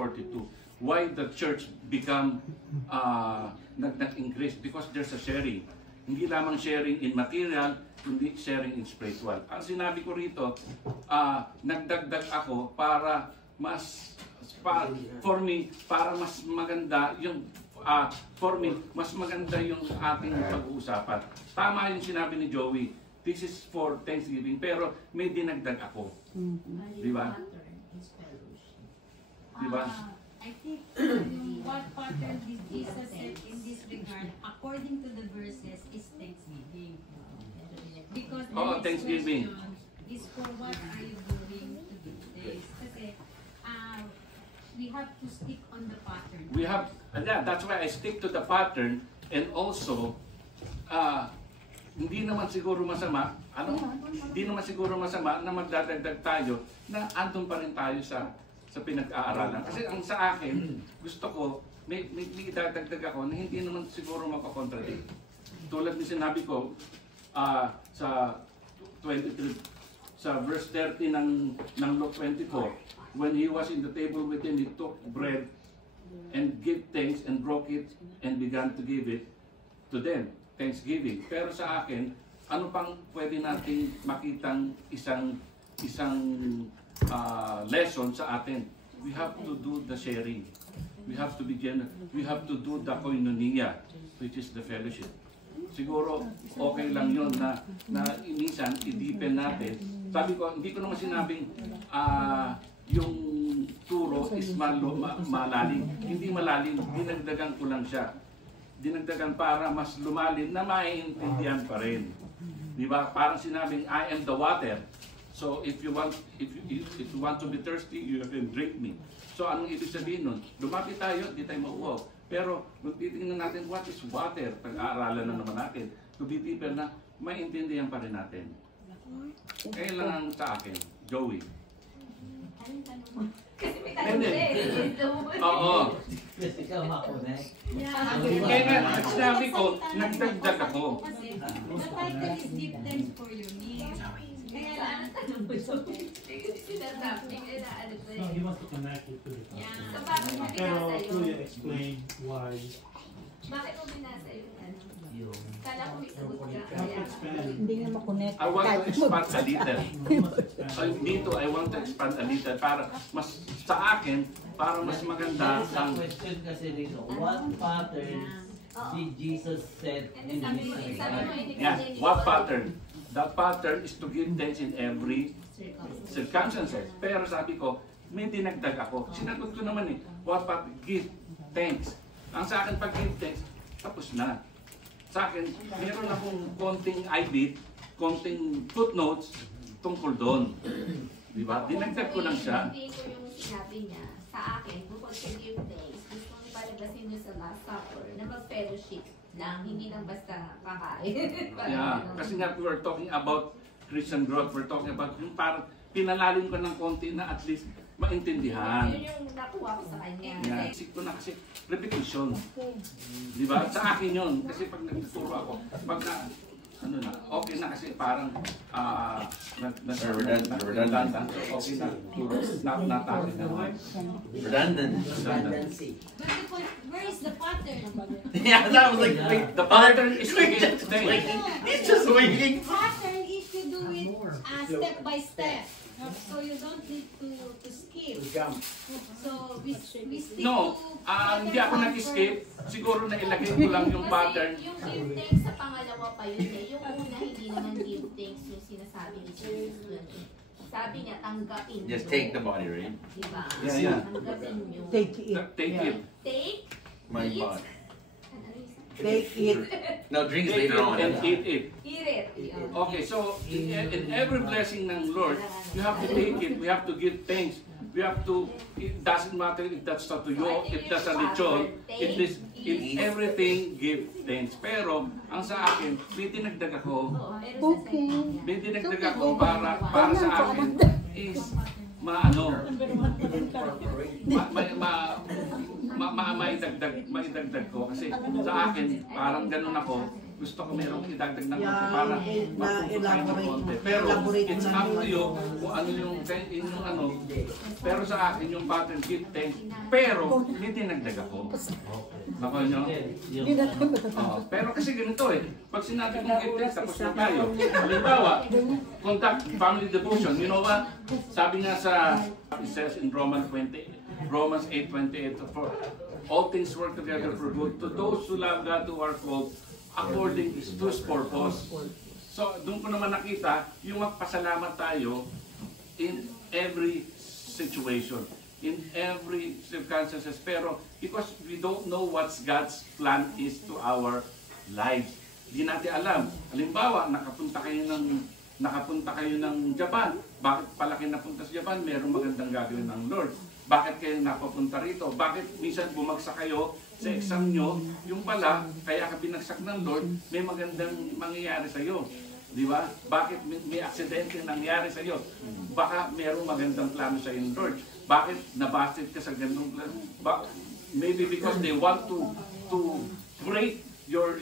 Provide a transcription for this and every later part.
42. Why the church become nag-increase? Because there's a sharing. Hindi lamang sharing in material, kundi sharing in spiritual. Ang sinabi ko rito, nagdagdag ako para mas, for me, para mas maganda yung, for me, mas maganda yung ating pag-uusapan. Tama yung sinabi ni Joey, this is for Thanksgiving, pero may dinagdag ako. Di ba? Di ba? I think what pattern did Jesus set in this regard, according to the verses, is Thanksgiving. Because the next Thanksgiving question is for what are you doing to give thanks? Kasi we have to stick on the pattern. We have, and that's why I stick to the pattern, and also, hindi naman siguro masama, hindi naman siguro masama na magdadagdag tayo na andun pa rin tayo sa pinag-aaralan. Kasi ang sa akin, gusto ko, may idadagdag ako na hindi naman siguro makakontradict. Tulad ni sinabi ko, sa 23, sa verse 30 ng Luke 24, when he was in the table with them, he took bread and gave thanks and broke it and began to give it to them. Thanksgiving. Pero sa akin, ano pang pwede nating makitang isang lesson sa atin? We have to do the sharing. We have to be generous. We have to do the koinonia, which is the fellowship. Siguro okay lang yun na minsan i-deepen natin. Sabi ko, hindi ko naman sinabing yung turo is malalim. Hindi malalim, dinagdagan ko lang siya. Dinagdagan para mas lumalim na maiintindihan pa rin. Di ba? Parang sinabing, I am the water. So if you want to be thirsty, you can drink me. So anong ibig sabihin nun? Lumapit tayo, di tayo mauwaw. Pero kung titingnan natin what is water, pag-aaralan na naman natin, to be deeper na maintindihan pa rin natin. Kaya lang ang sa akin, Joey. Kasi may tanong siya. Oo. Kasi ka makunek. Kaya nga, sinabi ko, nagdagdag ako. Kasi the title is Give Thanks for Your Needs. Kaya lang, Tanong mo siya. Sinasabi, ano to No, he wants to connect it to the yeah. So bakit mo Pero binasa Kuya yun? explain why. Bakit mo binasa yung ano? Yung Kala ko may sagot ka. Help Kaya expand. Hindi nga makonect. I want to expand a little. So dito, I want to expand a little para mas sa akin, para mas maganda There's a ang question kasi dito. What pattern did Jesus set in sabi mo, his sabi mo, life? yeah, what pattern? That pattern is to give thanks in every circumstances. Pero sabi ko, may dinagdag ako. Sinagot ko naman what pattern? Give thanks. Ang sa akin pag give thanks, tapos na. Sa akin, meron akong konting ibit, konting footnotes tungkol doon. Di ba? Dinagdag ko lang siya. Hindi ko yung sinabi niya sa akin, bukod sa give thanks, gusto kong palagasin niyo sa Last Supper na mag-fellowship lang, hindi lang basta kakain. Yeah, kasi nga we were talking about Christian growth, we're talking about yung parang pinalalim ko ng konti na at least maintindihan. Yun yung nakuha ko sa kanya. Yeah, isip ko na kasi repetition. Di ba? Sa akin yun. Kasi pag nagtuturo ako, pag na, ano na, okay na kasi parang redundant. So okay na. Turo. Natapit na naman. Redundancy. But where is the pattern? Yeah, that was like, wait, The pattern is to give thanks. he's just waiting. Pattern is to do it step by step. So you don't need to skip. So we stick No, to hindi ako nag-skip. Siguro na ilagay ko lang yung pattern. Kasi yung give thanks sa pangalawa pa yun eh. Yung una hindi naman give thanks yung sinasabi ni Jesus dun eh. Sabi niya, tanggapin Just mo. take the body, right? Diba? Yeah. Tanggapin nyo. Take it. Take it. Take My eat. body. Ano yung isa? Take it. No, drink Take later it on. and eat it. Eat it. Okay, so in every blessing ng Lord, you have to take it. We have to give thanks. We have to, it doesn't matter if that's sa tuyo, if that's sa lechon, if this, in everything, give thanks. Pero, ang sa akin, may dinagdag ako, Okay. may dinagdag ako para sa akin is, maidagdag ko. Kasi sa akin, parang ganun ako, gusto ko merong idagdag ng konti para maputo tayo ng konti. Pero it's up to you kung ano yung ano. Pero sa akin yung pattern give thanks, pero hindi dinagdag ako. Nakuha nyo? Pero kasi ganito pag sinabi kong give thanks, tapos na tayo. Halimbawa, conduct family devotion. You know what? Sabi nga sa, it says in Romans 8:28, all things work together for good to those who love God, who are called according to His purpose. So, doon ko naman nakita yung magpasalamat tayo in every situation, in every circumstances. Pero because we don't know what God's plan is to our lives. Hindi natin alam. Halimbawa, nakapunta kayo ng Japan. Bakit pala kayo napunta sa Japan? Merong magandang gagawin ng Lord. Bakit kayo napapunta rito? Bakit minsan bumagsak kayo sa exam nyo? Yung pala, kaya ka binagsak ng Lord, may magandang mangyayari sa iyo. Di ba? Bakit may aksidente nangyari sa iyo? Baka merong magandang plano sa iyo ng Lord. Bakit nabasted ka sa ganung plano? Maybe because they want to break your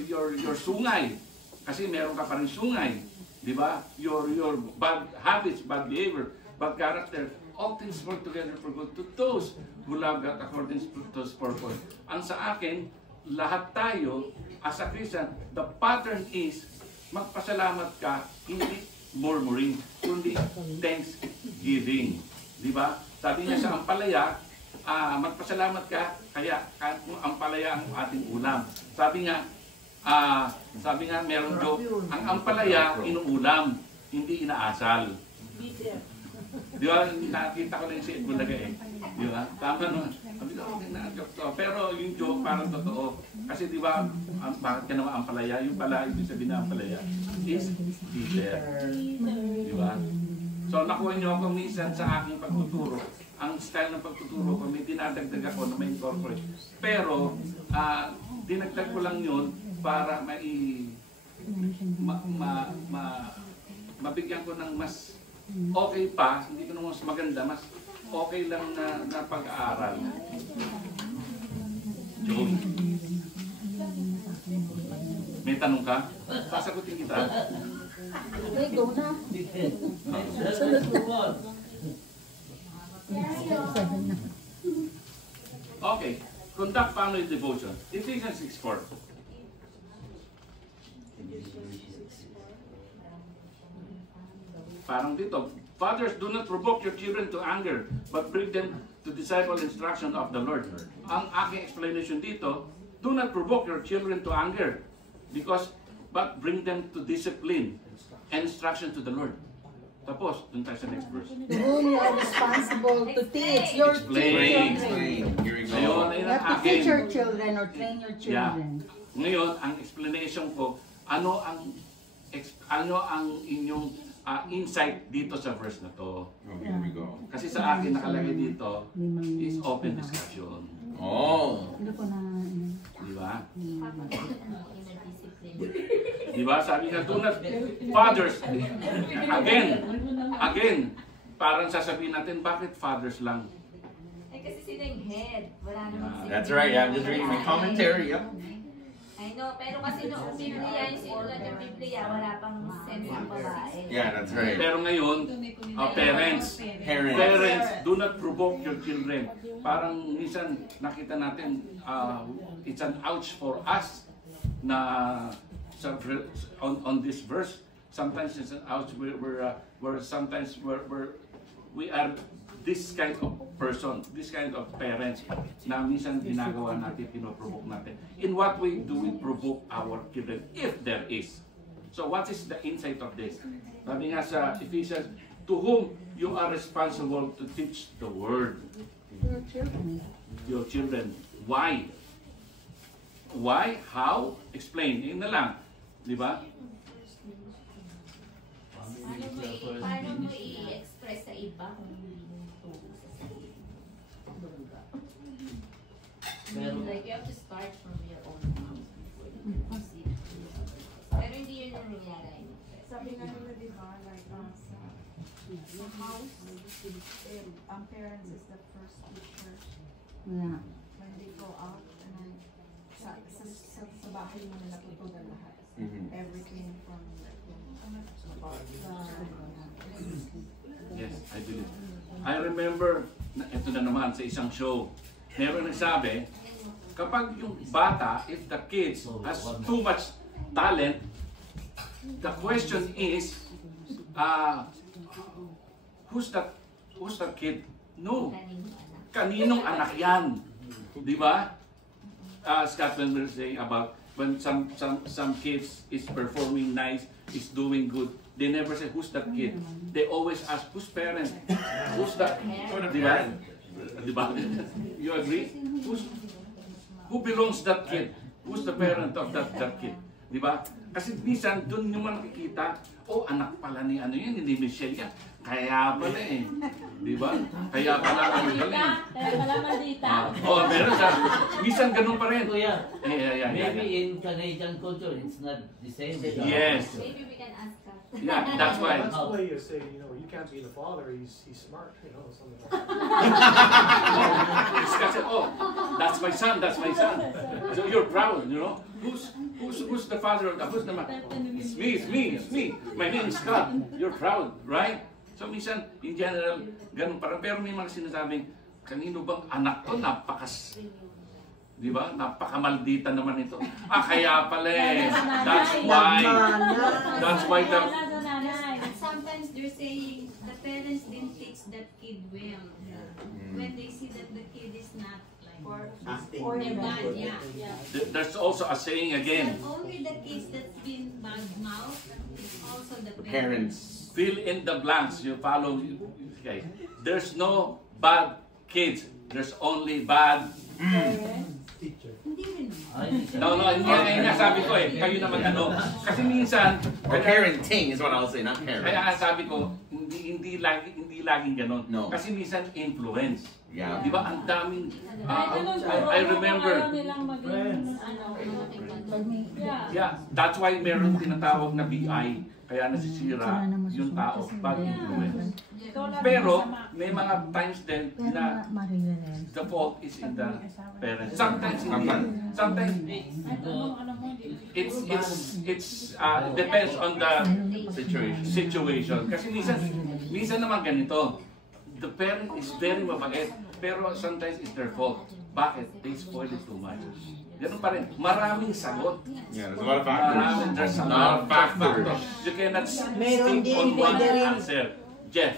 sungay. Kasi meron ka pa rin sungay. Di ba? Your bad habits, bad behavior, bad character. All things work together for good to those who love God according to His purpose. Ang sa akin, lahat tayo, as a Christian, the pattern is magpasalamat ka, hindi murmuring, kundi thanksgiving. Di ba? Sabi niya sa ampalaya, magpasalamat ka, kaya ampalaya ang ating ulam. Sabi nga meron joke, ang ampalaya inuulam, hindi inaasal. Di ba? Nakita ko lang si Ed Bulaga Di ba? Tama naman. Sabi ko, okay na, joke to. Pero yung joke parang totoo. Kasi di ba, bakit ka naman ampalaya? Yung pala, ibig sabihin na ampalaya is bitter. Di ba? So, nakuha niyo ako minsan sa aking pagtuturo. Ang style ng pagtuturo ko, may dinadagdag ako na may incorporate. Pero, dinagdag ko lang yun para mabigyan ko ng mas okay pa, hindi ko naman mas maganda, mas okay lang na pag-aaral. Joey, may tanong ka? Sasagutin kita. Okay, go na. Okay, conduct family devotion. Ephesians 6:4. Parang dito, fathers, do not provoke your children to anger, but bring them to disciple instruction of the Lord. Ang aking explanation dito, do not provoke your children to anger, but bring them to discipline and instruction to the Lord. Tapos, dun tayo sa next verse. Whom you are responsible to teach your children. Here we go. You have to teach your children or train your children. Ngayon, ang explanation ko, ano ang inyong insight dito sa verse na to. Here we go. Kasi sa akin nakalagay dito is open discussion. Oh. Di ba? Di ba? Sabi nga, do not, fathers, again, parang sasabihin natin, bakit fathers lang? Kasi sila yung head. Wala namang sila. That's right. I'm just reading my commentary. Yep. I know, pero kasi noong Biblia, yung sinulat yung Biblia, wala pang sense ng babae. Yeah, that's right. Pero ngayon, parents, do not provoke your children. Parang minsan nakita natin, it's an ouch for us na on this verse. Sometimes it's an ouch where sometimes we are this kind of person, this kind of parents na minsan ginagawa natin, pinoprovoke natin. In what way do we provoke our children, if there is? So what is the insight of this? Sabi nga sa Ephesians, to whom you are responsible to teach the word. Your children. Why? Why? How? Explain. Yun na lang. Di ba? Paano mo i-express sa iba kung hindi mo turo sa sarili? Like you have to start from your own house before you can proceed. Pero hindi yun ang nangyari. Sabi nga nila, di ba, like, sa house, ang parents is the first teacher. Yeah. When they go out, and then sa bahay mo nila tutunan lahat. everything from Yes, I believe. I remember, ito na naman sa isang show, meron nagsabi, kapag yung bata, if the kids has too much talent, the question is, who's that kid? No. Kaninong anak yan? Di ba? Scotland will say about when some kids is performing nice, is doing good. They never say who's that kid. They always ask who's parent. Who's that? Di ba? Di ba? You agree? Who belongs that kid? Who's the parent of that kid? Di ba? Kasi minsan doon yung makikita, oh anak pala ni ano yun, ni Michelle yan. Kaya pala eh. Di ba? Kaya pala ano pala eh. Kaya pala maldita. Oh, meron siya. Minsan ganun pa rin. Kuya, Yeah. maybe in Canadian culture, it's not the same. Yes. Maybe we can ask her. Yeah, that's why. That's the way you say, you know, you can't be the father, he's smart, you know, something like that. It's kasi, oh, that's my son. So you're proud, you know? Who's the father of the, who's the man? It's me. My name is Scott. You're proud, right? So minsan, in general, ganun parang, pero may mga sinasabing, kanino bang anak to, di ba? Napakamaldita naman ito. Kaya pala eh. That's why the... And sometimes they're saying the parents didn't teach that kid well. When they see that the kid is not like or bad, yeah. There's also a saying again. Not only the kids that's been bad mouth, it's also the Parents. Fill in the blanks. You follow, guys. There's no bad kids. There's only bad Teacher. Hindi rin. No, hindi nga sabi ko eh. Kayo naman ano. Kasi minsan, Or parenting is what I'll say, not parents. kaya sabi ko, hindi laging ganon. No. Kasi minsan influence. Yeah. Di ba? Ang daming, I I remember, Ayaw nilang maging, yeah, that's why meron tinatawag na BI. Kaya nasisira yung tao pag influence. Pero, may mga times din na the fault is in the parents. Sometimes hindi. Sometimes it's depends on the situation. Kasi minsan naman ganito. The parent is very mabait, pero sometimes it's their fault. Bakit? They spoil it too much. Ganun pa rin. Maraming sagot. Yeah, there's a lot of factors. There's a Lot lot of of factors. factors. You cannot Meron stick din, on one pwede rin. answer. Jeff.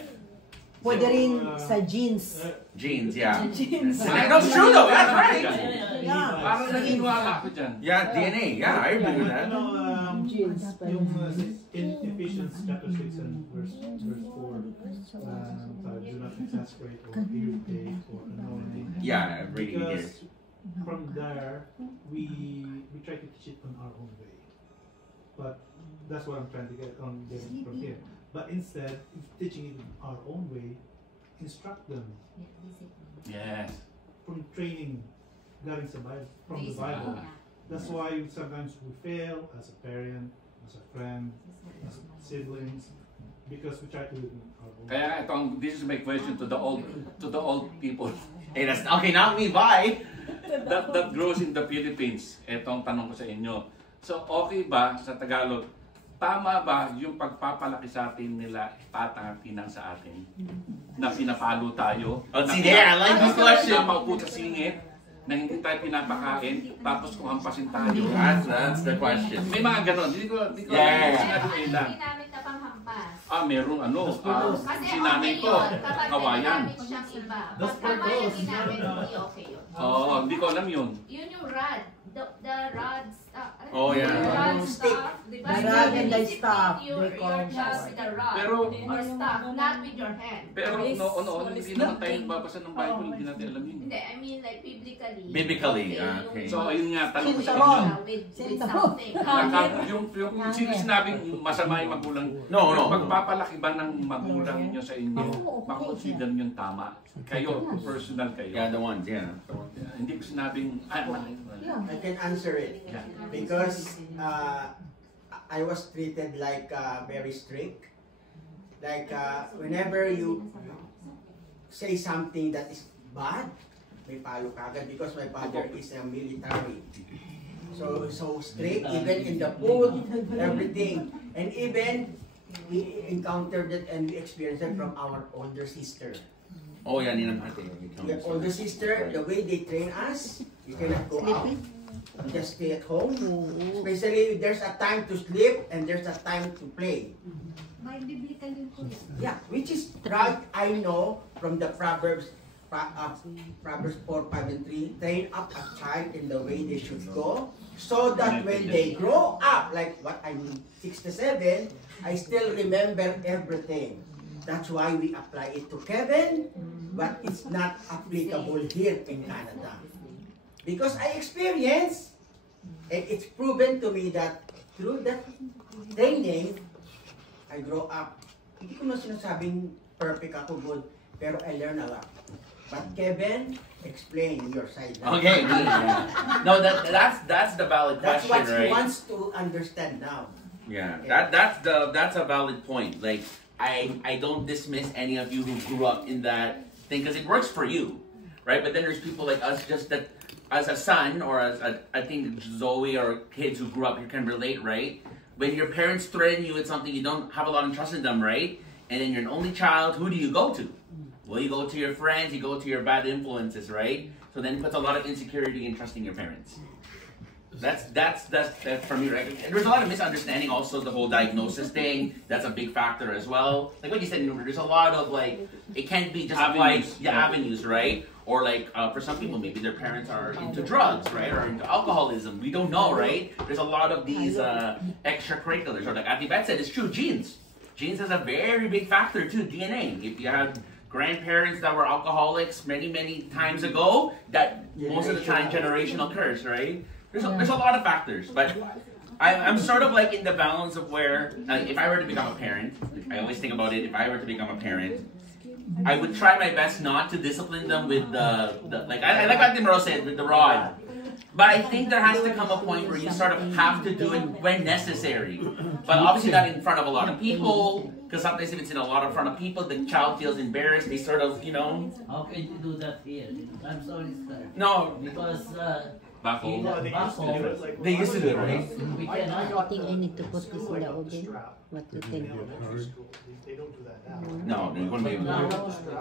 Pwede rin sa jeans. Genes, yeah. That's true though, that's right. Yeah. Parang naniniwala ko dyan. Yeah, DNA, yeah, I agree with that. Yung in Ephesians chapter 6 and verse 4, do not exasperate or irritate or annoy. Yeah, I'm reading it here. Because from there, we try to teach it on our own way. But that's what I'm trying to get from here. But instead of teaching it our own way, instruct them Yes. from training galing sa Bible, from the Bible. That's why sometimes we fail as a parent, as a friend, as siblings, because we try to do it our own way. Kaya this is my question to the old people Hey, that's okay, not me, bye. that grows in the Philippines. Etong tanong ko sa inyo. So, okay ba sa Tagalog, tama ba yung pagpapalaki sa atin nila tatangatinang sa atin? Na pinapalo tayo? Oh, see there, I like this question. Na maupo sa singit, na hindi tayo pinapakain, tapos kung hampasin tayo. That's the question. May mga ganon. Hindi ko Yeah. sinabi nila. Hindi namin na panghampas. Merong Kasi sinanay okay ko, yun kapag kawayan. nagamit siyang iba. Those Pag kawayan purpose, ginamit, no. hindi okay yun. Oo, hindi ko alam yun. Yun yung rod. The rods. Oh, yeah. The rod Stick. stuff. Diba? The You rod and the discipline staff, Your they call it child that. with a rod. Pero- or staff, not with your hand. Pero noon, hindi naman tayo nagbabasa ng Bible, hindi natin alam yun. Hindi, I mean like biblically. Biblically, yung- okay. So, ayun nga, tanong ko sa Sintaron. inyo. with Sintaron. something. Yung sinabing masama yung magulang, No, no. magpapalaki ba ng magulang niyo sa inyo, makonsider niyo tama? Kayo, personal kayo. Yeah, the ones, yeah. The ones. Hindi ko sinabing, mali. I can answer it Yeah. because I was treated like very strict. Like whenever you say something that is bad, may palo ka agad because my father is a military. so strict, even in the food, everything. And even we encountered it and we experienced it from our older sister. Oh yeah, Ninang Ate. The older sister, the way they train us, you cannot go out. You just stay at home. Especially there's a time to sleep and there's a time to play. By biblical yun po yan. Yeah, which is right, I know from the Proverbs 4, 5, and 3, train up a child in the way they should go, so that when they grow up, like what I'm 67, I still remember everything. That's why we apply it to Kevin, but it's not applicable here in Canada. Because I experienced, and it's proven to me that through that training, I grow up. Hindi ko na sinasabing perfect ako, good, pero I learn a lot. But Kevin, explain your side. Okay. No, that's the valid That's question, what he right? wants to understand now. Yeah, that's a valid point. Like I don't dismiss any of you who grew up in that thing because it works for you, right? But then there's people like us, just that as a son or as I think Zoe or kids who grew up here can relate, right? When your parents threaten you with something, you don't have a lot of trust in them, right? And then you're an only child, who do you go to? Well, you go to your friends, you go to your bad influences, right? So then it puts a lot of insecurity in trusting your parents. That's for me, right? And there's a lot of misunderstanding also, the whole diagnosis thing. That's a big factor as well. Like what you said, there's a lot of like, it can't be just applied, avenues, right? Or like, for some people, maybe their parents are into drugs, right? Or into alcoholism. We don't know, right? There's a lot of these extracurriculars. Or like Ati Beth said, it's true, genes. Genes is a very big factor too, DNA. If you have grandparents that were alcoholics many times ago, that most of the time generational curse, right? There's a lot of factors, but I'm sort of like in the balance of where, if I were to become a parent, I always think about it, if I were to become a parent, I would try my best not to discipline them with the like I like what Timro said, with the rod. But I think there has to come a point where you sort of have to do it when necessary. But obviously not in front of a lot of people, because sometimes if it's in a lot of front of people, the child feels embarrassed, they sort of, you know. How can you do that here? I'm sorry, sir. No. Because back home. They used to do it, right? We I cannot. think I need to put this in the oven. What do you think? They don't do that now. No, they wouldn't be able to.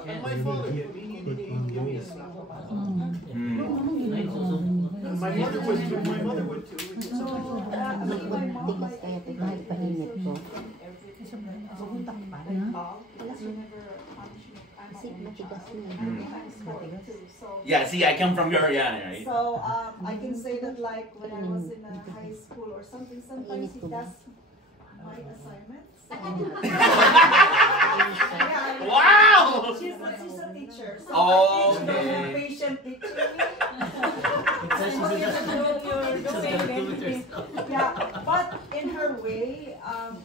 And my father, he gave me a slap. My mother would too. So, my mom, like, Kahit painit ko. Yeah, see, I come from Yoriana, right? So I can say that like when I was in high school or something, sometimes he does my assignments. Wow! She's a teacher. So Oh, I teach her patient teaching. Yeah, but in her way,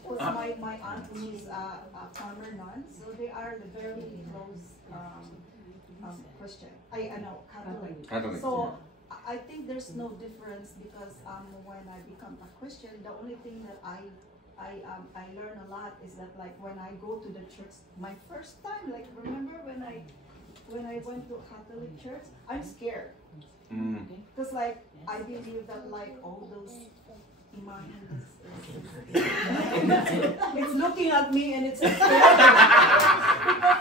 because my aunt is a farmer nun, so they are the very close Christian. I know Catholic. So I think there's no difference because when I become a Christian, the only thing that I learn a lot is that like when I go to the church, my first time, like remember when I went to a Catholic church, I'm scared. Because like I believe that like all those imams it's looking at me and it's scared. Because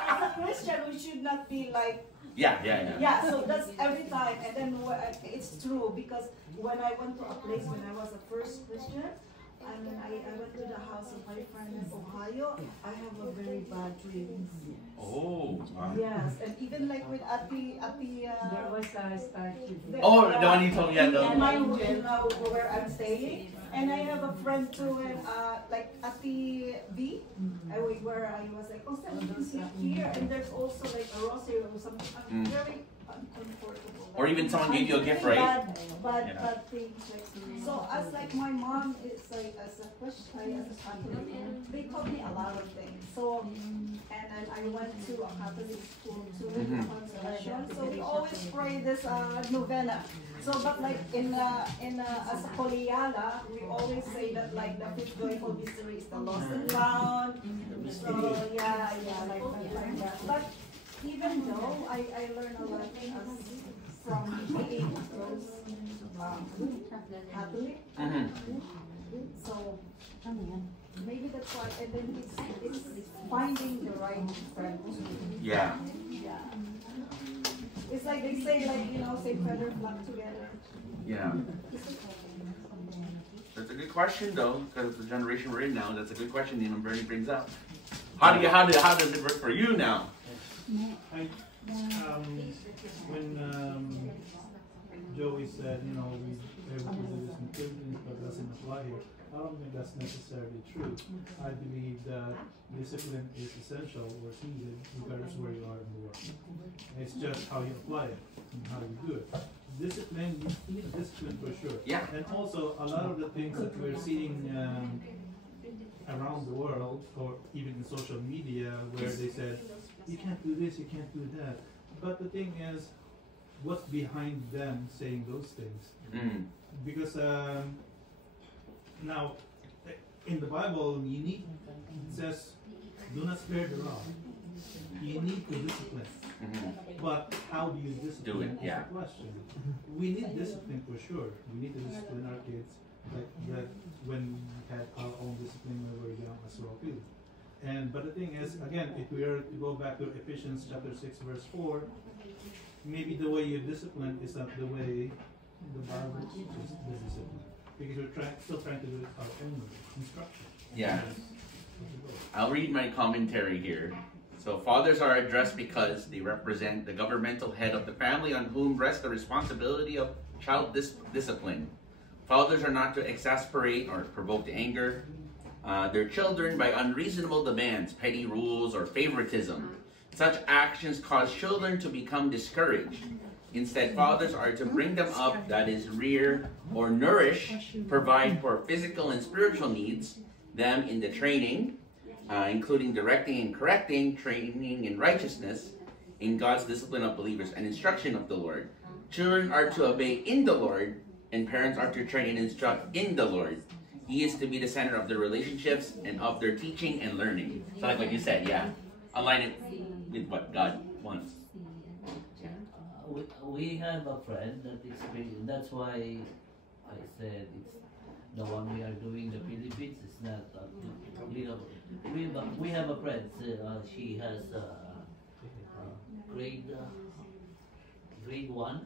as a Christian we should not be like yeah, so that's every time. And then it's true because when I went to a place when I was a first Christian, and then I went to the house of my friend in Ohio, I have a very bad dreams. Oh. Wow. Yes, and even like with Ati There was a start. Oh, the one you told me, where I'm staying. And I have a friend too, and like Ati V, where I was like, oh, something's here, and there's also like a rosary or something. I'm very uncomfortable. Or even someone gave you a gift, right? Bad things. Like, so as like my mom is like as a Christian, as a Catholic, they taught me a lot of things. So and then I went to a Catholic school too, Consolation. So we always pray this novena. So but like in as a Koleala, we always say that like the fifth joyful mystery is the lost and found. So yeah, like that. But even though I learn a lot from being those Catholic. So maybe that's why, and then it's finding the right friend. Yeah. Yeah. It's like they say, like, you know, say feather flock together. Yeah. That's a good question, though, because the generation we're in now. That's a good question. Bernie brings up. How does it work for you now? When Joey said, you know, we able to do this in Philippines, but doesn't apply here, I don't think that's necessarily true. I believe that discipline is essential or needed regardless where you are in the world. It's just how you apply it and how you do it. Discipline, you need discipline for sure. Yeah. And also, a lot of the things that we're seeing around the world, or even in social media, where they said, you can't do this, you can't do that. But the thing is, what's behind them saying those things? Mm. Because now, in the Bible, it says, do not spare the rod. You need to discipline. But how do you discipline? Do it, yeah. Is the question. We need discipline for sure. We need to discipline our kids like that when we had our own discipline when we were young as well too. But the thing is, again, if we are to go back to Ephesians chapter 6 verse 4, maybe the way you discipline is not the way the Bible teaches the discipline. Because we're still trying to do it our own instruction. Yeah. I'll read my commentary here. So fathers are addressed because they represent the governmental head of the family on whom rests the responsibility of child discipline. Fathers are not to exasperate or provoke to anger their children by unreasonable demands, petty rules, or favoritism. Such actions cause children to become discouraged. Instead, fathers are to bring them up, that is, rear or nourish, provide for physical and spiritual needs, them in the training, including directing and correcting, training in righteousness, in God's discipline of believers, and instruction of the Lord. Children are to obey in the Lord, and parents are to train and instruct in the Lord. He is to be the center of their relationships and of their teaching and learning. So like what you said, yeah. Align it with what God wants. We have a friend that is really, that's why I said it's the one we are doing the Philippines. It's not, we have a friend, she has grade 1,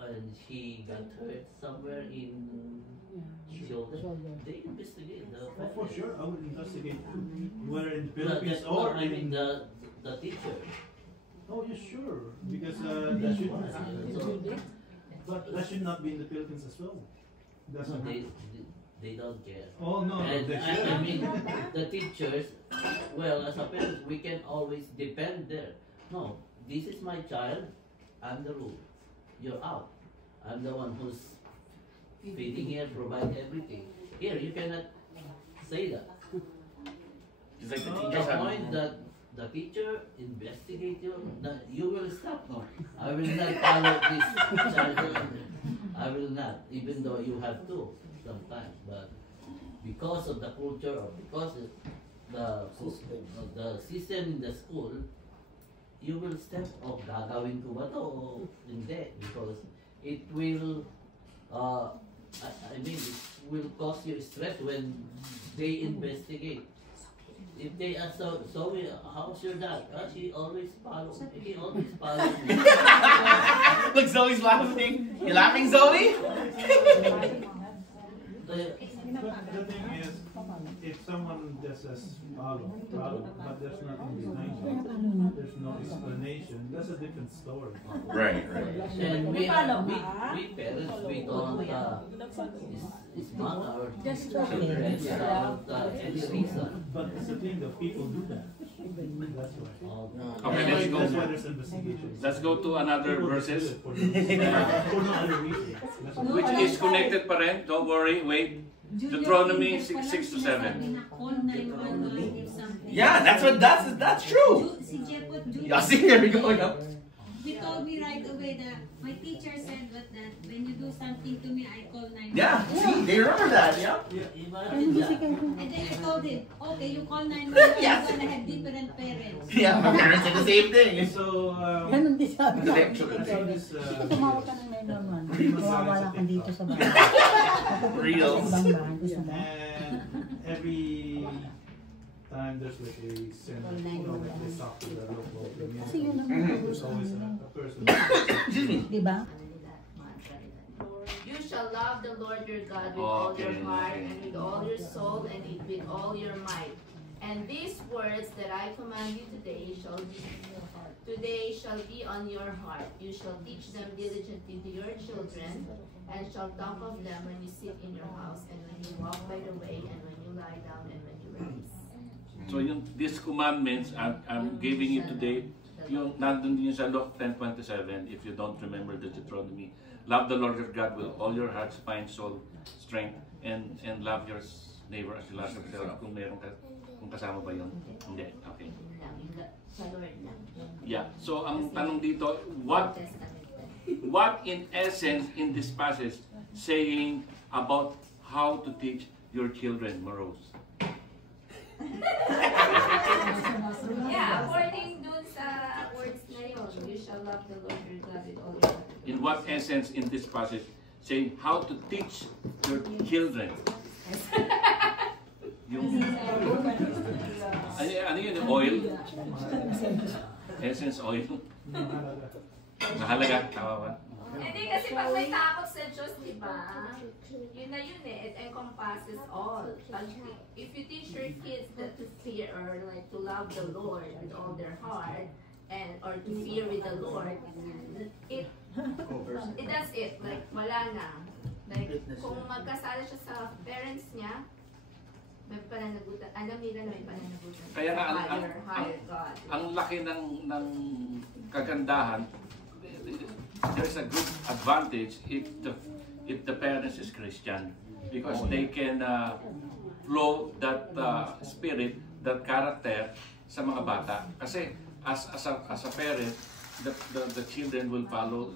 and she got hurt somewhere in shoulder. They investigate the Oh, for sure, I would investigate whether in the Philippines or I mean the teacher. Oh, yeah, sure. Because that should, but that should not be in the Philippines as well. That's No, not they don't care. Oh no, And they should. I mean, the teachers, well, as a parent, we can always depend there. No, this is my child, I'm the rule. You're out. I'm the one who's feeding here, provide everything. Here, you cannot say that. It's like the The teachers have... point that the teacher investigate you, that you will stop. No, I will not follow this child. I will not, even though you have to sometimes. But because of the culture or because of the system in the school, you will step, gagawin ko ba to o hindi? Because it will, I mean, it will cause you stress when they investigate. If they ask, so how's your dad? She always follows. He always follows me. Look, Zoe's laughing. You laughing, Zoe? The thing is, if someone just says follow, but there's nothing behind it, there's no explanation, that's a different story. Right. And we parents, we don't smack our children without any reason. But it's the thing that people do that. That's why. Okay, let's That's why go. there's investigations. Let's go to another People verses, do it for no other reason. That's why. which is connected pa rin. Don't worry, wait. Deuteronomy 6 to 7. Yeah, that's true. Si Jepot, Yeah, see, here we go. he told me right away that my teacher said that when you do something to me, I call 911. Yeah, see, they remember that, yeah. And then I told him, okay, you call 911, Yes. you're gonna have different parents. Yeah, my parents did the same thing. So, Ganun din sabi Kasi ko. actually, so this, Tumawag ka ng 911. Mawawala ka dito sa bahay. Real. Sa ibang bahay. Gusto mo? and every time there's like a seminar, like they talk to the local Kasi yun community, naman. there's always a person. Excuse me. Diba? You shall love the Lord your God with all your Okay. heart and with all your soul and with all your might. And these words that I command you today shall be on your heart. You shall teach them diligently to your children, and shall talk of them when you sit in your house, and when you walk by the way, and when you lie down, and when you rise. So these commandments I'm giving you today, yung nandun din sa Luke 10:27, if you don't remember the Deuteronomy. Love the Lord your God with all your heart, mind, soul, strength, and love your neighbor as you love yourself. Kung meron ka, kung kasama ba yun? Hindi. Okay. Sa Lord lang. Yeah. So ang tanong dito, what in essence in this passage saying about how to teach your children, Morose? Yeah, according dun sa words na yun, you shall love the Lord your God with all your heart. In what essence in this passage saying how to teach your children? Yung ano yun, oil? Essence oil? Nahalaga, tama ba? Hindi kasi pag may takot sa Diyos, di ba? Yun na yun eh, it encompasses all. If you teach your kids that to fear or like to love the Lord with all their heart, and or to fear with the Lord, it that's it. Like wala na. Like kung magkasala siya sa parents niya, may pananagutan. Alam nila na may pananagutan. Kaya nga Higher God. ang laki ng kagandahan. There's a good advantage if the parents is Christian, because they can flow that spirit, that character sa mga bata. Kasi as a parent, the children will follow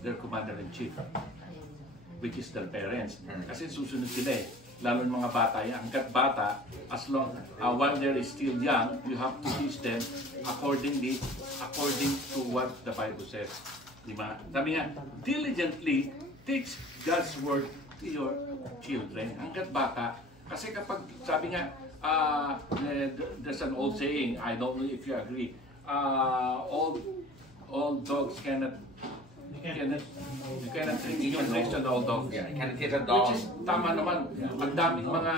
their commander-in-chief, which is their parents. Kasi susunod sila eh. Lalo ng mga bata, hanggat bata, as long, while they're still young, you have to teach them according to what the Bible says. Diba? Sabi nga, diligently teach God's word to your children. Hanggat bata, kasi kapag, sabi nga, there's an old saying, I don't know if you agree, all dogs cannot you cannot raise an old dog. Yeah, you can't teach a dog. Which is tama naman. Ang daming mga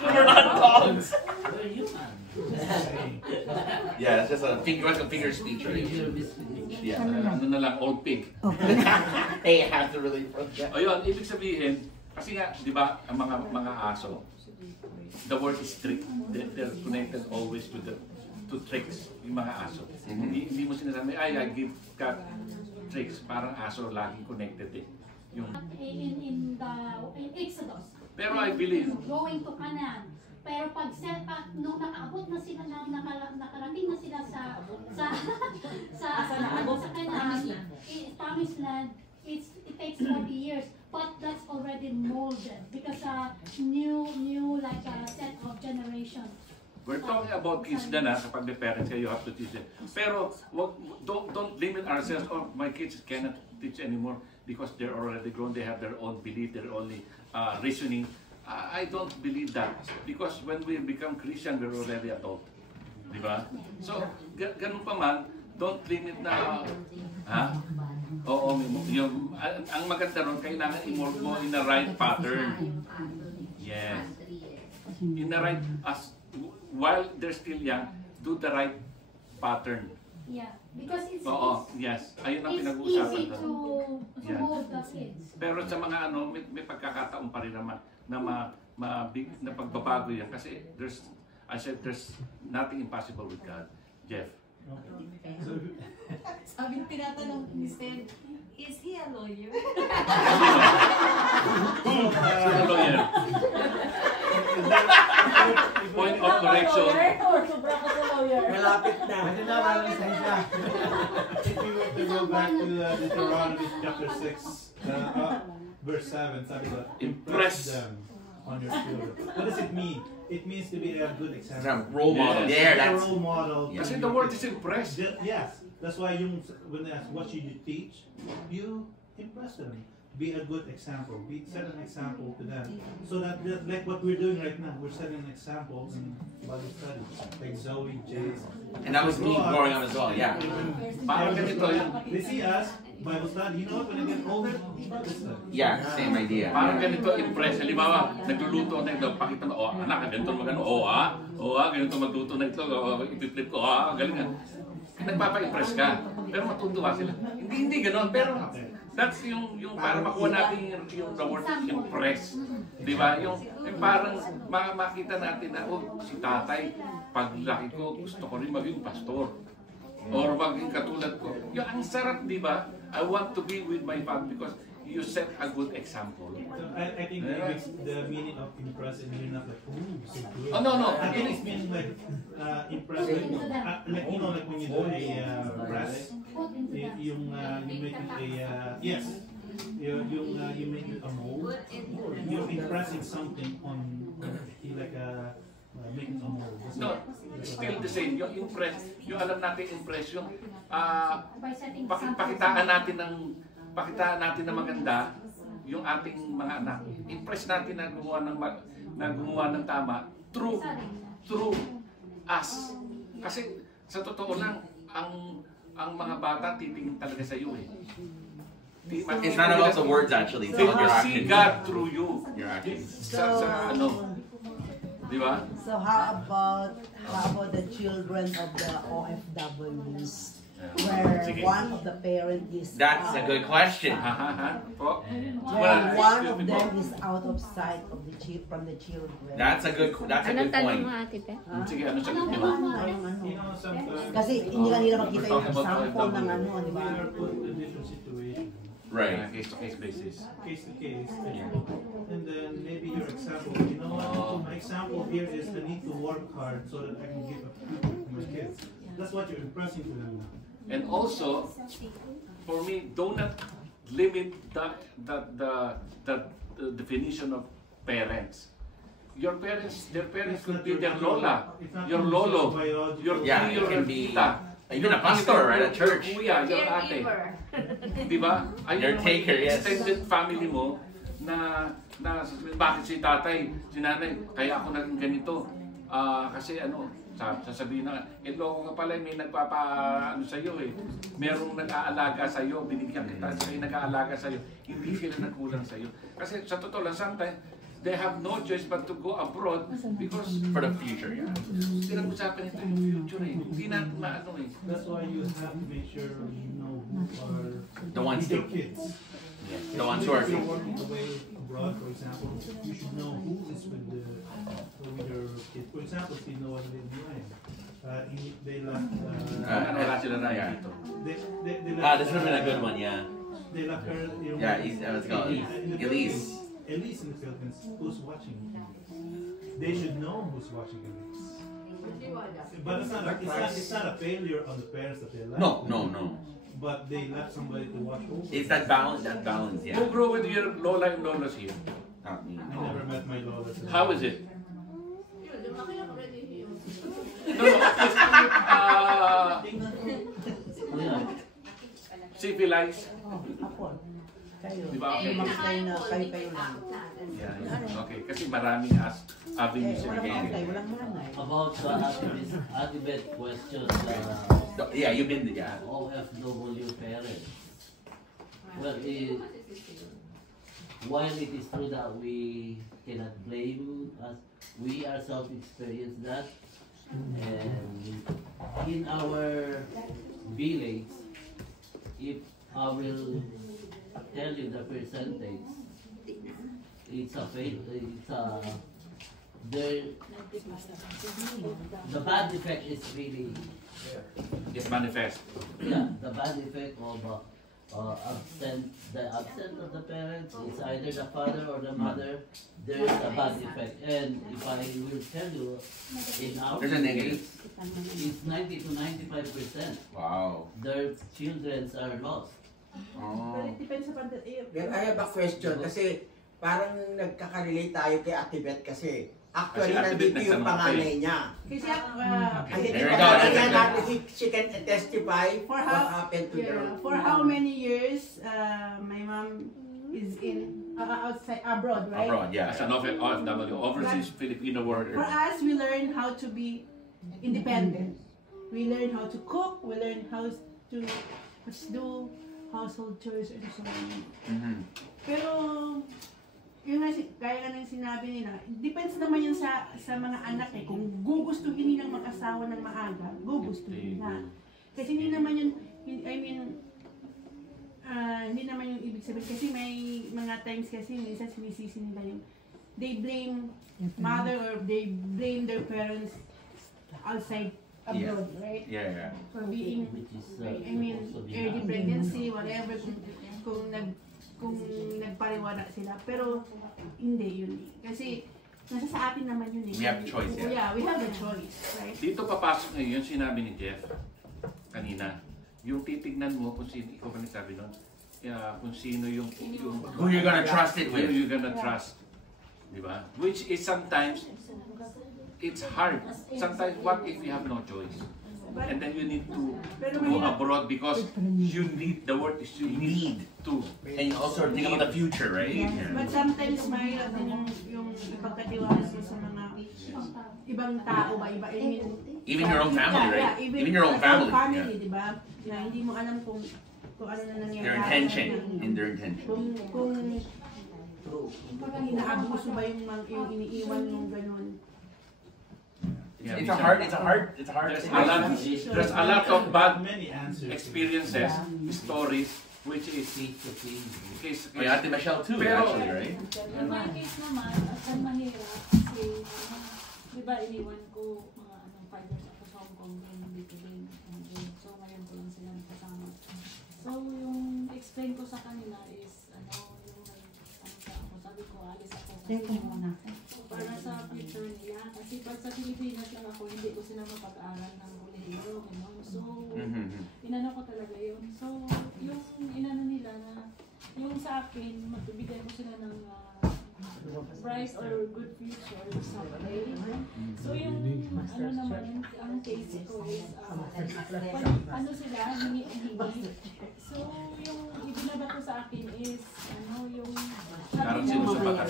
We're not dogs. We're human. Yeah, it's just a figure speech, right? Yeah. ano na lang, old pig. They have to really project. Ayun, ibig sabihin, kasi nga, di ba, ang mga aso, the word is trick. They're connected always to tricks, yung mga aso. Hindi mo sinasabi, I give cat tricks. Parang aso, laging connected eh. Yung... In Exodus. Pero I believe, Going to Canaan. Pero nung nakaabot na sila, nakarating na sila sa Canaan, Promised Land, it takes 40 years. But that's already molded because new like a set of generations. we're talking about kids na kapag may parents kayo, you have to teach them. Pero don't limit ourselves, oh, my kids cannot teach anymore because they're already grown, they have their own belief, their own reasoning. I don't believe that because when we become Christian, we're already adult. Di ba? So, ganun pa man, don't limit na, ha? Oo, ang maganda ron, kailangan i-mold mo in the right pattern. Yes. In the right, while they're still young, do the right pattern. Yeah, because it's yes. Ayun ang easy pinag-uusapan to mold the kids. Pero sa mga may pagkakataon pa rin naman na pagbabago yan kasi there's nothing impossible with God. Jeff. Sabi tinatanong ni Stan, is he a lawyer? Sino lawyer? Point of correction. Or sobra ka sa lawyer. malapit na. If you were to go back to Deuteronomy chapter 6, verse 7, sabi ko, impress them on your children. What does it mean? It means to be a good example. It's a role model. Yes. Yeah, A that's role model. Kasi the word is impress. Yes, that's why when they ask what should you teach, you impress them. Be a good example. Set an example to them. So that like what we're doing right now, we're setting an example in Bible study. Like Zoe, Jace. and that was me growing up as well. Yeah. Parang ganito yung, They see us, Bible study. You know what? When they get older, Bible study. Yeah, same idea. parang ganito impress. Halimbawa, nagluluto na ito, pakita mo, oh anak, ganito magano, ganito magluto na ito, ipiplit ko, galing nga. Nagpapa-impress ka. Pero matutuwa sila. Hindi gano'n, pero that's yung para makuha natin yung the word impress. Di ba? Yung parang makita natin na, si tatay, paglaki ko, gusto ko rin maging pastor. Or maging katulad ko. Yung ang sarap, di ba? I want to be with my family because you set a good example. So I think the meaning of impress is really not like, ooh, so good. Oh, no. I think it's meaning like impress, like you know, like when you do a press, you make it you make it a mold. You're impressing something on like making a mold. No, still the same. Yung impress, yung alam natin impress, yung pakitaan natin ng maganda yung ating mga anak. Impress natin na gumawa ng tama through us. Kasi sa totoo lang ang mga bata titingin talaga sa iyo eh. It's not about the words actually. It's They about will your see actions. God through you. Your actions. Sa ano? Di ba? So how about the children of the OFWs? Where Sige. one of the parent is That's a good question. Po? where one of them is out of sight of from the children. That's a good point. Ate Pe? Sige, ano sagot Ano, mo? You know, sometimes Kasi hindi ka nila makita yung Talking about example ng OFW. ano, di ba? we are put in different situations, Right. Case-to-case basis. case to case, and then maybe your example. You know what? My example here is I need to work hard so that I can give a future to my kids. That's what you're impressing to them now. And also, for me, do not limit the definition of parents. Your parents, their parents could be their lola, your lolo, your Yeah, your it can be tita, even a pastor, right? A church. Kuya, your ate. Di ba? Ayun Caretaker, yung yes. extended family mo na bakit si tatay, si nanay, kaya ako naging ganito. Kasi ano, sasabihin na, loko ka pala, may nagpapa-ano sa'yo eh. Merong nag-aalaga sa'yo, binigyan kita sa'yo, nag-aalaga sa'yo. Hindi sila nagkulang sa'yo. Kasi sa totoo lang, sometimes, they have no choice but to go abroad because For the future, yeah. pinag-usapan ito yung future eh. Hindi natin maano eh. That's why you have to make sure you know who are The ones your that- kids. The ones who are If you're working away abroad, for example, you should know who is with your kids. For example, if you know what they do, they left. Wala sila na Yeah. dito. They left. This would have been a good one, yeah. They left her. Yeah, let's go. Elise. Elise in the Philippines. Who's watching? They should know who's watching Elise. But it's not a failure on the parents that they left. No. But they left somebody to watch over. It's that balance, yeah. Who grew with your lola and lolas here? Not me. I never met my Lola. How is it? Civilized? Ako. Kayo. Di ba? Okay. Kayo na, kayo lang. Yeah. Okay, kasi maraming avenues Walang again. tatay, walang nanay. About the ultimate question, Yeah, you've been, yeah. OFW parents. Well, while it is true that we cannot blame us, we ourselves experience that. And in our village, if I will tell you the percentage, the bad effect is really, It's manifest. yeah, the bad effect of the absent of the parents is either the father or the mother, there is a bad effect. And if I will tell you, in our There's a negative. it's 90 to 95%. Wow. Their children are lost. But it depends upon the age. Then I have a question kasi parang nagkaka-relate tayo kay Ate Beth kasi actually Kasi Ate Beth nandito yung nagtanong panganay niya. Kasi Kasi There we ito go, panganay Ate niya Beth. she can testify For what how- happened to her. for how many years my mom is in outside abroad, right? Abroad, yeah. As an OFW, overseas Filipino worker. For us, we learn how to be independent. We learn how to cook. We learn how to do household chores and so on. Mm-hmm. Pero yung nga, gaya nga ng sinabi nila, depends naman yun sa mga anak eh. Kung gugustuhin nilang mag-asawa ng maaga, gugustuhin na. Kasi hindi naman yun, hindi naman yung ibig sabihin. Kasi may mga times kasi minsan sinisisi nila yung they blame mother or they blame their parents outside abroad, right? Yeah. For being, Which is, early pregnancy, whatever, kung nagpariwara sila. Pero, hindi yun eh. Kasi, nasa sa atin naman yun eh. We have a choice, yeah. Yeah, we have a choice, right? Dito papasok ngayon, sinabi ni Jeff kanina, yung titignan mo kung sino, ikaw ba nagsabi nun? Kung sino yung Who you're gonna trust it who with. you're gonna trust. Diba? Which is sometimes, it's hard. Sometimes, what if you have no choice? And then you need to go abroad because you need, the word is you need to. And you also think about the future, right? But sometimes mahirap din yung ipagkatiwala mo sa mga ibang tao ba? Even your own family, right? Yeah, Even your own family. family, Yeah. di ba? Na hindi mo alam kung ano na nangyayari. Their intention. In their intention. Kung inaabuso ba yung iniiwan yung ganun. Yeah, It's a hard. There's a lot of bad Many answers. experiences, stories, which is case. May Ate Michelle too, Pero- actually, right? In my case naman, ang mahirap kasi, di ba iniwan ko mga 5 years ako sa Hong Kong din, dito din. So ngayon ko lang sila nakasama. So yung explain ko sa kanila is, yung sabi ko, alis ako kasi para sa future nila. Kasi pag sa Pilipinas lang ako, hindi ko sila mapag-aaral ng kolehiyo. So, inano ko talaga yun. So, yung inano nila na, yung sa akin, magbibigay ko sila ng bright or good future someday. So, yung ano naman, ang case ko is, ano sila, hingi-hingi. So, yung ibinaba ko sa akin is, yung Parang sinusumbatan.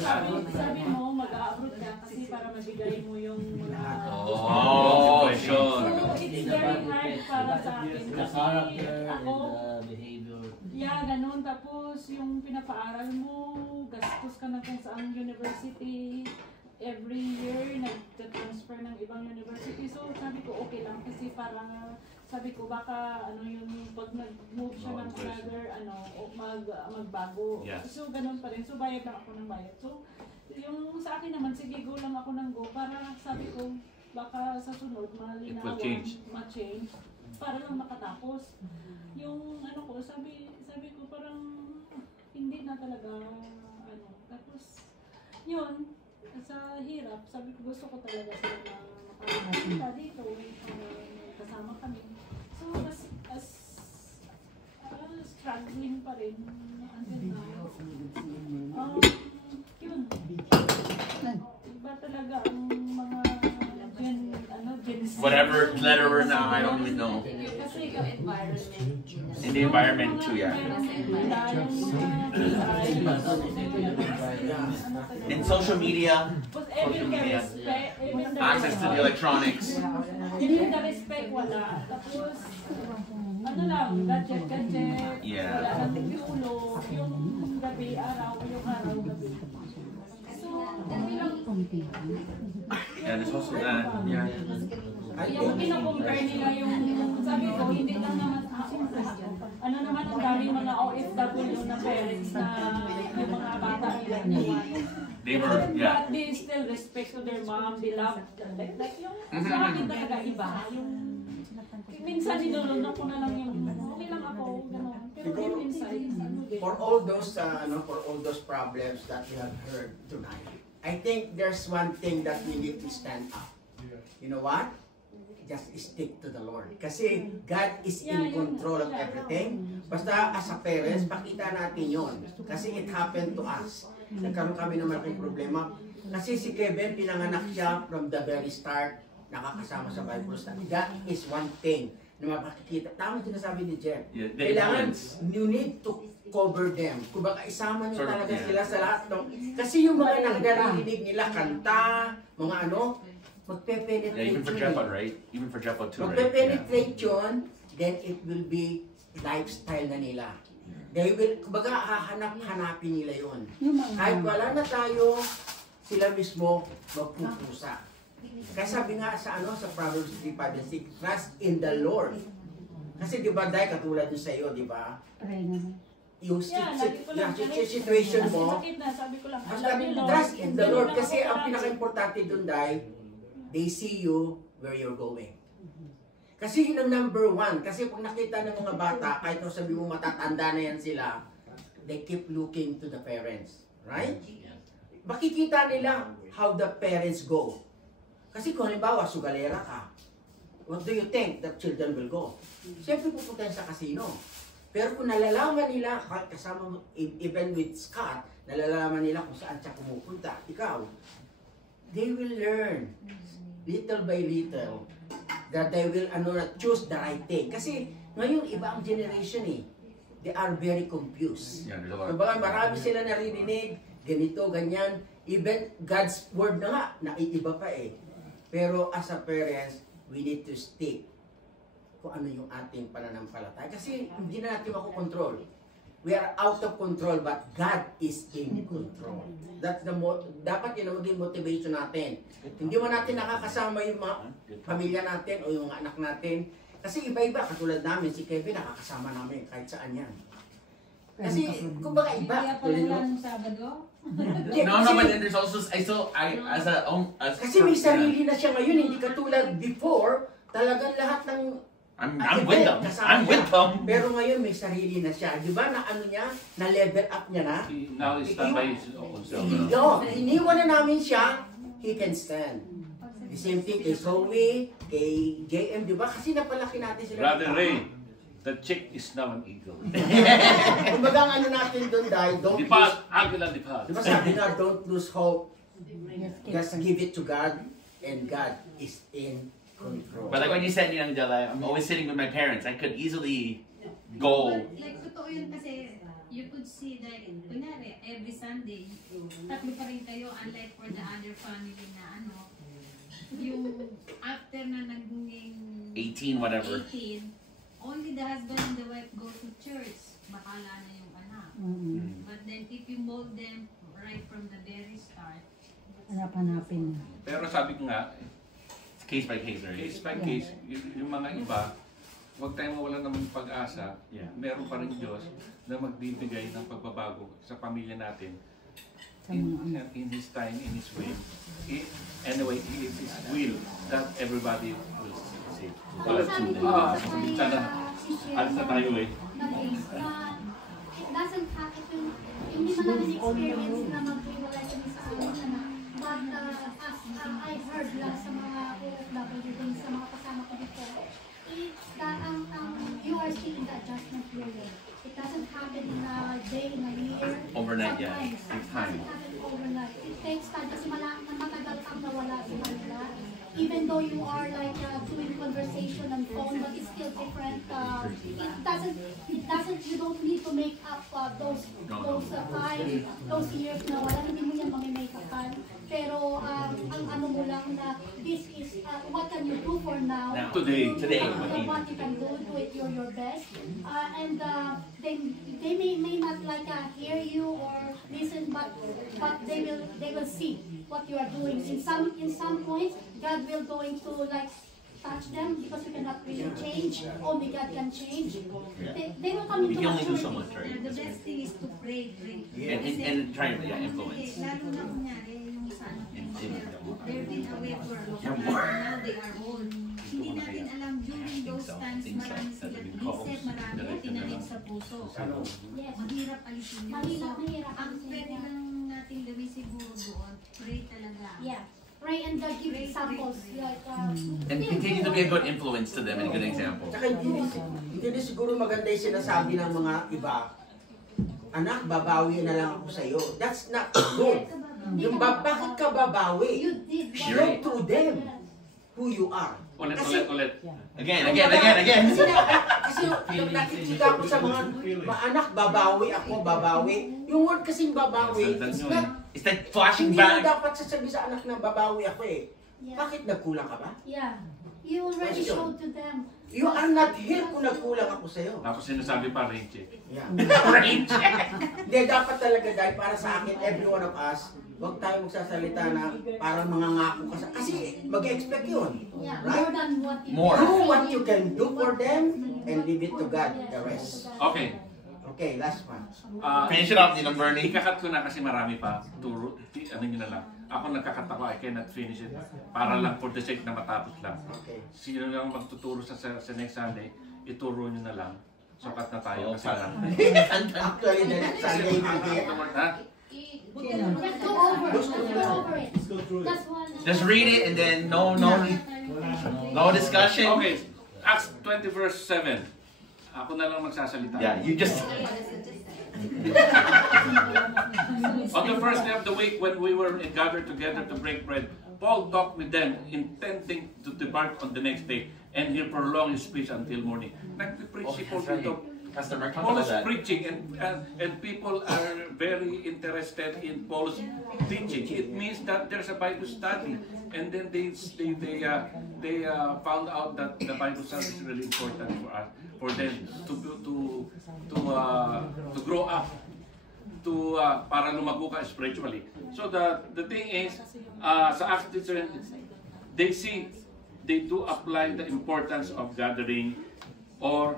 sabi mo, mag-a-abroad ka kasi para mabigay mo yung mga... Oh, sure. So, it's very hard para sa akin The kasi character ako, and the behavior. yeah, ganun. Tapos yung pinapaaral mo, gastos ka na kung saang university. Every year, nag-transfer ng ibang university. So, sabi ko, okay lang kasi parang sabi ko baka yung pag nag-move siya ng another magbago. Yeah. So ganun pa rin. So bayad lang ako ng bayad. So yung sa akin naman sige go lang ako ng go para sabi ko baka sa sunod malinawan, ma-change para lang makatapos. Yung ko sabi ko parang hindi na talaga tapos yun sa hirap sabi ko gusto ko talaga sila na makakita dito kasama kami. So, as struggling pa rin until now. Yun. Iba talaga ang mga Gen Z. Whatever letter we're now, I don't even know. Kasi yung environment. In the environment too, yeah. In social media, access to the electronics. Even the respect wala. Tapos, gadget. Yeah. Wala nang ulo, yung gabi, araw, gabi. So, Yeah, there's also that. Yeah. yung kino-compare nila yung, sabi ko, hindi lang naman naman ang daming mga OFW na parents na yung mga bata nila They were, yeah. but they still respect to their mom, they love like yung sa akin talaga iba yung minsan nilolunok ko na lang yung okay lang ako gano'n pero deep inside for all those problems that we have heard tonight, I think there's one thing that we need to stand up. You know what? Just stick to the Lord. Kasi God is in control of everything. Basta as a parents, pakita natin yon. Kasi it happened to us. Nagkaroon kami ng malaking problema. Kasi si Kevin, pinanganak siya from the very start, nakakasama sa Bible study. That is one thing na mapakikita. Tama sinasabi ni Jeff. Kailangan, you need to cover them. Kung baka isama niyo talaga sila sa lahat ng... Kasi yung mga narinig nila, kanta, mga ano, magpe-penetrate. Yeah, even for Jepo, right? Even for Jepo too, right? Magpe-penetrate yun, then it will be lifestyle na nila. They will, kumbaga, hahanap-hanapin nila yun. Kahit wala na tayo, sila mismo magpupusa. Kaya sabi nga sa Proverbs 3:5-6, trust in the Lord. Kasi di ba, dahil katulad yun sa iyo, di ba? Yung situation mo, basta trust in the Lord. Kasi ang pinaka-importante dun, dahil they see you where you're going. Kasi yun ang number one. Kasi pag nakita ng mga bata, kahit kung sabi mo matatanda na yan sila, they keep looking to the parents. Right? Makikita nila how the parents go. Kasi kung halimbawa, sugalera ka, what do you think that children will go? Siyempre pupunta sa casino. Pero kung nalalaman nila, kasama even with Scott, nalalaman nila kung saan siya pumupunta, ikaw, they will learn little by little that they will choose the right thing. Kasi ngayon iba ang generation eh. They are very confused. Kumbaga marami sila naririnig, ganito, ganyan. Even God's word na nga, naiiba pa eh. Pero as a parents, we need to stick kung ano yung ating pananampalataya. Kasi hindi na natin makukontrol. We are out of control, but God is in control. That's the dapat yun ang maging motivation natin. Hindi mo natin nakakasama yung mga pamilya natin o yung mga anak natin. Kasi iba-iba, katulad namin, si Kevin nakakasama namin kahit saan yan. Kasi, kumbaga iba. Kaya pala lang Sabado? No, but then there's also, kasi may sarili na siya ngayon, hindi katulad before, talagang lahat ng I'm with them. I'm with them. Pero ngayon may sarili na siya. Di ba na ano niya, na level up niya na? Now he's stand by his own self. No, iniwan na namin siya, he can stand. The same thing kay Zoe, kay JM, di ba? Kasi napalaki natin sila. Brother Ray, the chick is now an eagle. Kumbaga ang ano natin doon dahil, don't lose, Agila Dipad. Di ba sabi nga, don't lose hope. Just give it to God, and God is in control. But like when you said, Angela, I'm always sitting with my parents. I could easily go. Like, totoo yun kasi you could see that, kunyari, every Sunday, tatlo pa rin kayo, unlike for the other family na yung after na naging 18, whatever. 18, only the husband and the wife go to church. Bakala na yung anak. But then if you mold them right from the very start, hanap-hanapin. Pero sabi ko nga, case by case, right? Case by case, yung mga iba, huwag tayong mawalan naman ng pag-asa. Meron pa rin Diyos na magbibigay ng pagbabago sa pamilya natin in His time, in His way. Anyway, it is His will that everybody will see. Sana, alis na tayo eh. It doesn't happen, hindi man namin experience na mag-iwalay kami sa anak. But as I heard sa mga OFW, sa mga kasama ko before, it's that you are still in the adjustment period. It doesn't happen in a day, in a year. Overnight, yeah. Sometimes, it doesn't happen overnight. It takes time kasi matagal kang nawala sa kanila. Even though you are like doing conversation on phone, but it's still different. It doesn't. You don't need to make up those time, those years na wala. Hindi mo yan make upan. Pero ang ano mo lang na this is what can you do for now? Today, what you can do it your best. And they may not like hear you or listen, but they will see what you are doing. In some points, God will going to like touch them because you cannot really change. Only God can change. They will come into you can only do maturity. so much, right? the best thing is to pray. And try to influence. Lalo na kunyari, yung sa they've been away for a long time, now they are old. Hindi natin alam during those times sometimes marami silang isip, marami tinanim sa puso. Yes. Mahirap alisin yun. Mahirap, So, mahirap ang alisin pwede yan. lang natin gawin siguro doon, pray talaga. Yeah. Pray and give examples. Like, And continue to be a good influence to them and a good example. Tsaka hindi din siguro maganda yung sinasabi ng mga iba, anak, babawi na lang ako sa'yo. That's not good. Yung bakit ka babawi? you did Show to them who you are. Ulit. Again. Kasi yung nakikita ko sa mga anak, babawi ako, babawi. Yung word kasing babawi, It's like flashing hindi mo back. dapat sasabihin sa anak na babawi ako eh. Yeah. Bakit nagkulang ka ba? Yeah. You already showed to them. You are not here kung nagkulang ako sa'yo. Tapos sinasabi pa, Rachel. Yeah. Range. Hindi, dapat talaga dahil para sa akin, every one of us, huwag tayo magsasalita na parang mga ngako ka sa... Kasi mag-expect yun. Yeah. Right? More than what you More. Do what you can do for them and leave it to God, the rest. Okay. Okay, last one. Finish it up, Ninong Bernie. Ikakat ko na kasi marami pa. Ano nyo na lang. Ako nagkakat ako, I cannot finish it. Para lang for the sake na matapos lang. Okay. Sino lang magtuturo sa next Sunday, ituro nyo na lang. Sukat na tayo kasi lang. Actually, the next Sunday, Ha? Just go over. Just go over it. Let's go through it. That's one. Just read it and then no discussion. Okay, Acts 20 verse 7. Ako na lang magsasalita. Yeah, you just. On the first day of the week, when we were gathered together to break bread, Paul talked with them, intending to depart on the next day, and he prolonged his speech until morning. Nag-preach si Paul dito. Pastor Mark, Paul talk is about that. preaching, and people are very interested in Paul's teaching. It means that there's a Bible study, and then they found out that the Bible study is really important for us, for them to grow up, para lumago ka spiritually. So the thing is, sa Acts 20, they do apply the importance of gathering or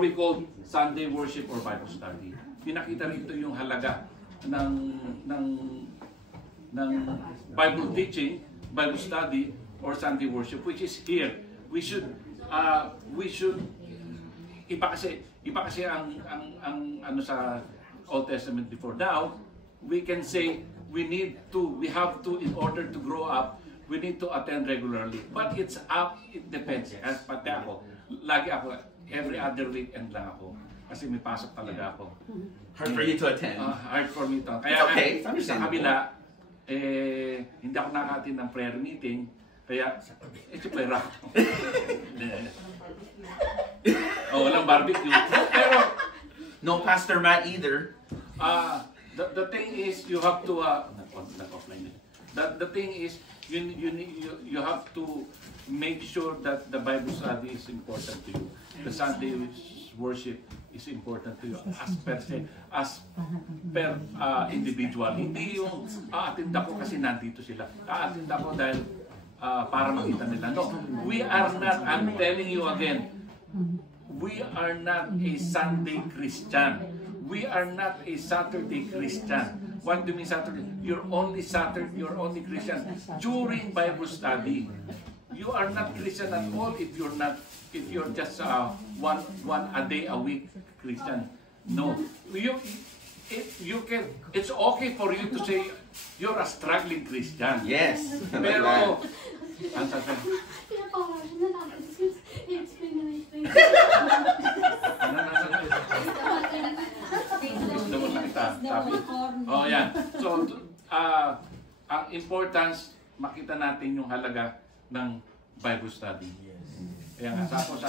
we call Sunday worship or Bible study. Pinakita rito yung halaga ng Bible teaching, Bible study, or Sunday worship, which is here. We should iba kasi ang ano sa Old Testament before. Now, we can say we have to, in order to grow up, we need to attend regularly. But it depends. As pati ako, lagi ako, every other weekend lang ako. Kasi may pasok talaga ako. Hard for you to attend. Hard for me to. Kaya It's okay, it's sa understandable. kabila, hindi ako nakaka-attend ng prayer meeting. Kaya, pera ako. Walang barbecue. Pero, no Pastor Matt either. The thing is, you have to, offline. The thing is, you have to make sure that the Bible study is important to you. The Sunday worship is important to you as per individual. Hindi yung aattend ako kasi nandito sila. Aattend ako dahil para makita nila. No, we are not, I'm telling you again, we are not a Sunday Christian. We are not a Saturday Christian. What do you mean Saturday? You're only Christian during Bible study. You are not Christian at all if you're just one a day a week Christian. No. It's okay for you to say you're a struggling Christian. Yes. Pero ang sasabihin, gusto mo na kita. Sabi. Oh, yan. So, ang importance, makita natin yung halaga ng Bible study. Kaya nga, tapos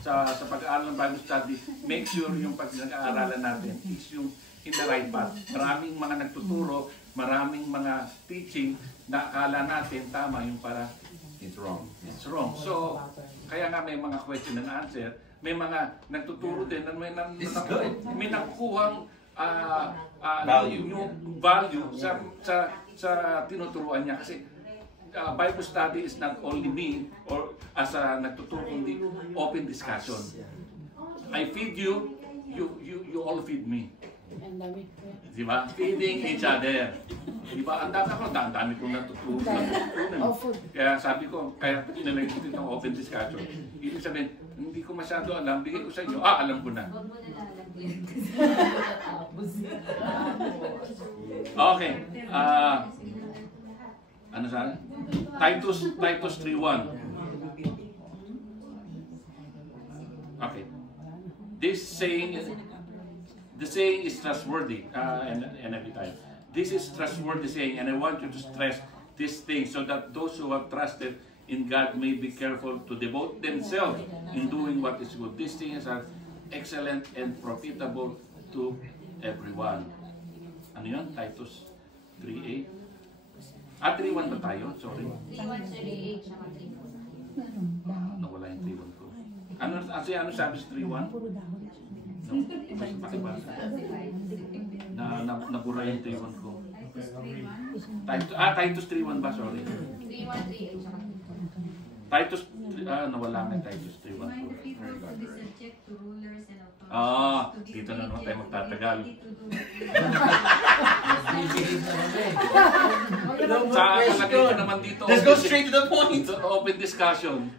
sa pag-aaral ng Bible study, make sure yung pag-aaralan natin is yung in the right path. Maraming mga nagtuturo, maraming mga teaching na akala natin tama yung para it's wrong. It's wrong. So, kaya nga may mga question and answer, may mga nagtuturo din na may nakukuhang value. Yung value sa tinuturuan niya kasi Bible study is not only me or as a nagtuturo, kundi open discussion. I feed you, you all feed me. Ang dami. Di ba? Feeding each other. Di ba? Ang dami kong natutunan. Kaya sabi ko, kaya inalagay ko itong open discussion. Ibig sabihin, hindi ko masyado alam, bigay ko sa inyo, alam ko na. Huwag mo na lalagyan. Okay. Ano sana? Titus 3:1. Okay. The saying is trustworthy, and every time. This is trustworthy saying, and I want you to stress this thing so that those who have trusted in God may be careful to devote themselves in doing what is good. These things are excellent and profitable to everyone. Ano yun? Titus 3:8. 3:1 ba tayo? Sorry. 3:1, 3:8, saka 3:4. Nawala yung 3:1 ko. Ano sabi sa 3:1? No, pakibasa. Nabura yung 3:1 ko. Titus 3:1 ba? Sorry. 3:1, 3:8, saka 3:4. Titus, nawala nga Titus 3:1 ko. Remind the people to be subject to rulers and authorities. Dito na naman tayo magtatagal. Sa kalagay ko naman dito. Let's go straight to the point. Open discussion.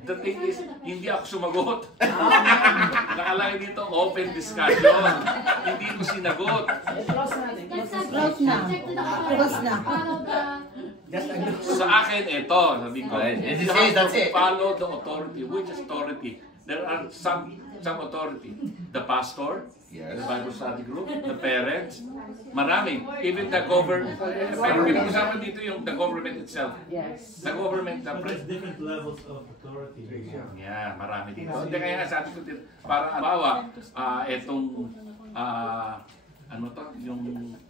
The thing is, hindi ako sumagot. Nakalagay dito, open discussion. Hindi ko sinagot. Sa akin, ito. Sabi ko, that's it. Follow the authority. Which authority? There are some authority. The pastor, the Bible study group, the parents, marami. Even the government. Pero pinag-usapan dito yung the government itself. Yes. The government, the There's different levels of authority. yeah, marami dito. Hindi kaya sabi ko dito, para bawa, etong, ano to,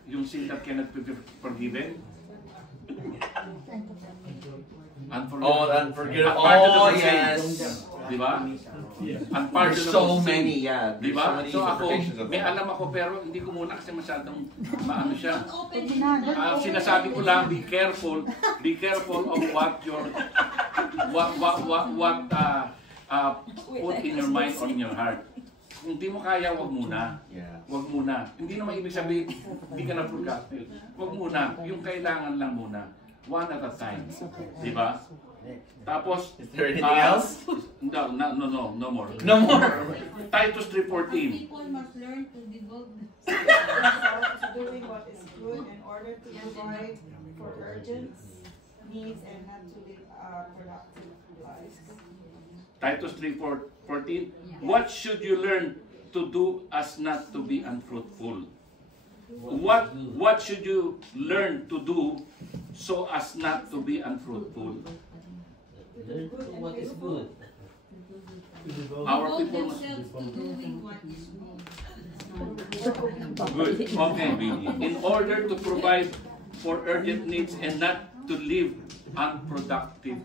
yung sin that cannot be forgiven. Unforgivable. Oh, yes. Di ba? There's so many, yeah. Di ba? So ako, may alam ako pero hindi ko muna kasi masyadong maano siya. Sinasabi ko lang, be careful of what put in your mind or in your heart. Kung hindi mo kaya, wag muna. Wag muna. Hindi naman ibig sabihin, hindi ka na productive. Wag muna. Yung kailangan lang muna. One at a time. Di ba? Tapos, is there anything else? No more. No more. Titus 3:14. People must learn to devote themselves to doing what is good in order to provide for urgent needs and not to live productive lives. Titus 3:14. What should you learn to do as not to be unfruitful? What should you learn to do so as not to be unfruitful? What is good? Our devote people themselves to doing what is good. Good. Okay. In order to provide for urgent needs and not to live unproductive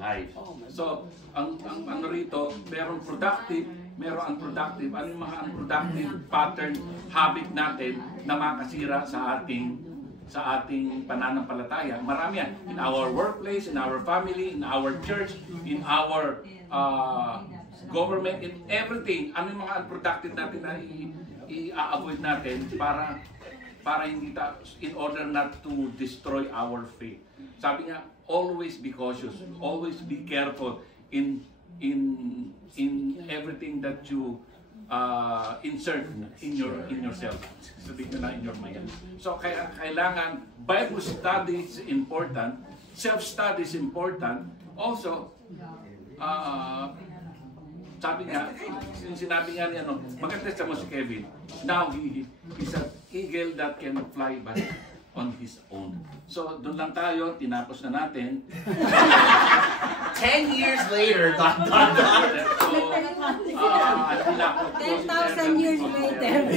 life. So, ang ano rito, merong productive, merong unproductive. Ano yung mga unproductive pattern, habit natin na makasira sa ating pananampalataya? Marami yan. In our workplace, in our family, in our church, in our government, in everything. Ano yung mga unproductive natin na i-avoid natin para hindi in order not to destroy our faith. Sabi nga, always be cautious, always be careful in everything that you insert in yourself. Sabihin na in your mind. So kaya kailangan Bible study is important, self-study is important. Also, sabi nga, sinabi nga niya, mag-test mo si Kevin. Now, he's an eagle that can fly but on his own. So, doon lang tayo, tinapos na natin. 10 years later, So, 10,000 years later.